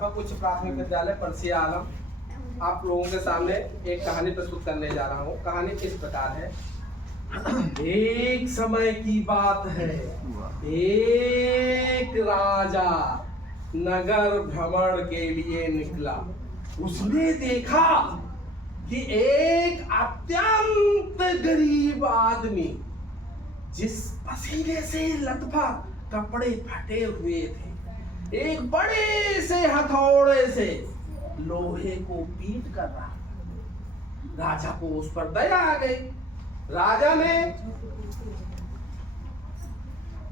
प्राध्यापक उच्च प्राथमिक विद्यालय परसिया आलम आप लोगों के सामने एक कहानी प्रस्तुत करने जा रहा हूँ। कहानी किस प्रकार है। एक समय की बात है, एक राजा नगर भ्रमण के लिए निकला। उसने देखा कि एक अत्यंत गरीब आदमी जिस पसीने से लथपथ कपड़े फटे हुए थे, एक बड़े से हथौड़े से लोहे को पीट कर रहा था। राजा को उस पर दया आ गई। राजा ने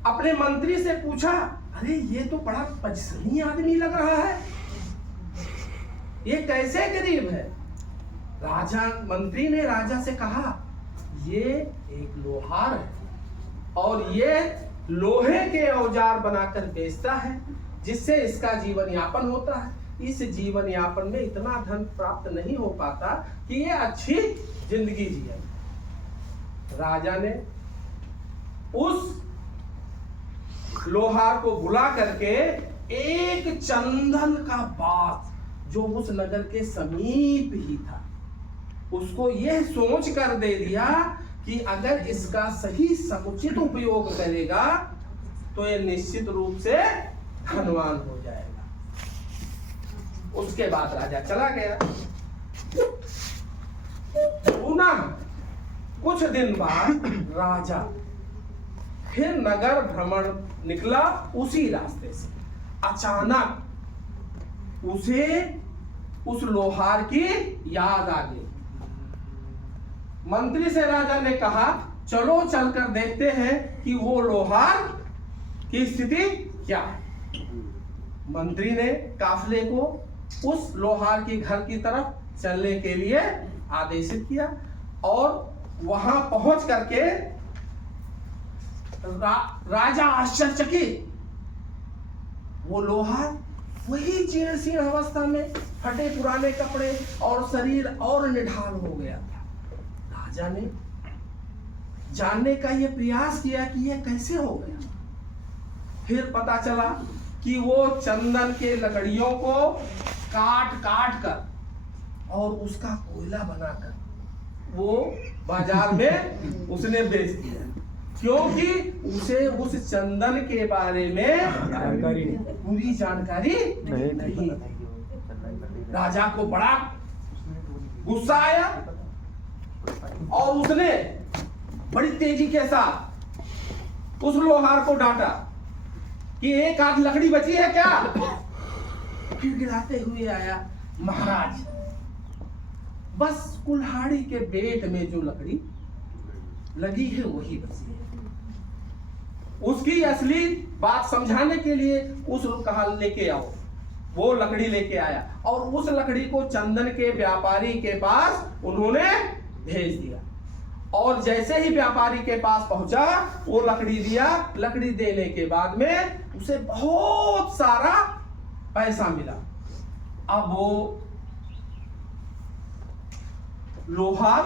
अपने मंत्री से पूछा, अरे ये तो बड़ा परिश्रमी आदमी लग रहा है, ये कैसे गरीब है। मंत्री ने राजा से कहा, ये एक लोहार है और ये लोहे के औजार बनाकर बेचता है, जिससे इसका जीवन यापन होता है। इस जीवन यापन में इतना धन प्राप्त नहीं हो पाता कि ये अच्छी जिंदगी जिए। राजा ने उस लोहार को बुला करके एक चंदन का बाग जो उस नगर के समीप ही था, उसको यह सोच कर दे दिया कि अगर इसका सही समुचित उपयोग करेगा तो ये निश्चित रूप से धनवान हो जाएगा। उसके बाद राजा चला गया। पुनः कुछ दिन बाद राजा फिर नगर भ्रमण निकला उसी रास्ते से। अचानक उसे उस लोहार की याद आ गई। मंत्री से राजा ने कहा, चलो चलकर देखते हैं कि वो लोहार की स्थिति क्या है। मंत्री ने काफले को उस लोहार के घर की तरफ चलने के लिए आदेशित किया और वहां पहुंच करके राजा आश्चर्यचकित, वो लोहार वही जीर्ण अवस्था में, फटे पुराने कपड़े और शरीर और निढाल हो गया था। राजा ने जानने का यह प्रयास किया कि यह कैसे हो गया। फिर पता चला कि वो चंदन के लकड़ियों को काट काट कर और उसका कोयला बनाकर वो बाजार में उसने बेच दिया, क्योंकि उसे उस चंदन के बारे में पूरी जानकारी नहीं थी। राजा को बड़ा गुस्सा आया और उसने बड़ी तेजी के साथ उस लोहार को डांटा कि एक आध लकड़ी बची है क्या। फिर गिराते हुए आया, महाराज बस कुल्हाड़ी के बेट में जो लकड़ी लगी है वही बची है। उसकी असली बात समझाने के लिए उस कहा लेके आओ। वो लकड़ी लेके आया और उस लकड़ी को चंदन के व्यापारी के पास उन्होंने भेज दिया। और जैसे ही व्यापारी के पास पहुंचा, वो लकड़ी दिया। लकड़ी देने के बाद में उसे बहुत सारा पैसा मिला। अब वो लोहार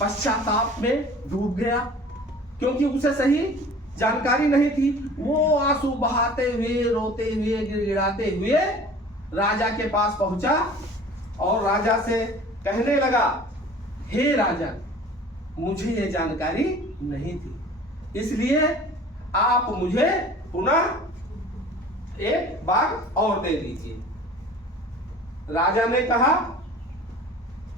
पश्चाताप में डूब गया, क्योंकि उसे सही जानकारी नहीं थी। वो आंसू बहाते हुए, रोते हुए, गिड़गिड़ाते हुए राजा के पास पहुंचा और राजा से कहने लगा, हे राजा, मुझे ये जानकारी नहीं थी, इसलिए आप मुझे पुनः एक बार और दे दीजिए। राजा ने कहा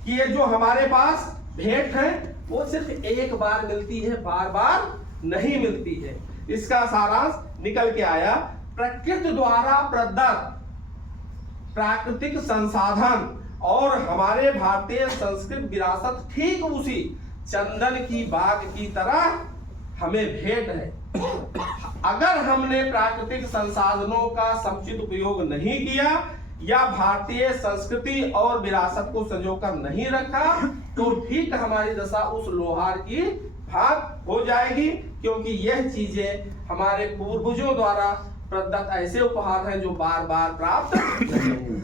कि ये जो हमारे पास भेंट है वो सिर्फ एक बार मिलती है, बार बार नहीं मिलती है। इसका सारांश निकल के आया, प्रकृति द्वारा प्रदत्त प्राकृतिक संसाधन और हमारे भारतीय संस्कृत विरासत ठीक उसी चंदन की बाग की तरह हमें भेंट है। अगर हमने प्राकृतिक संसाधनों का समुचित उपयोग नहीं किया या भारतीय संस्कृति और विरासत को संजोकर नहीं रखा तो ठीक हमारी दशा उस लोहार की भाग हो जाएगी, क्योंकि यह चीजें हमारे पूर्वजों द्वारा प्रदत्त ऐसे उपहार हैं जो बार बार प्राप्त नहीं हुए।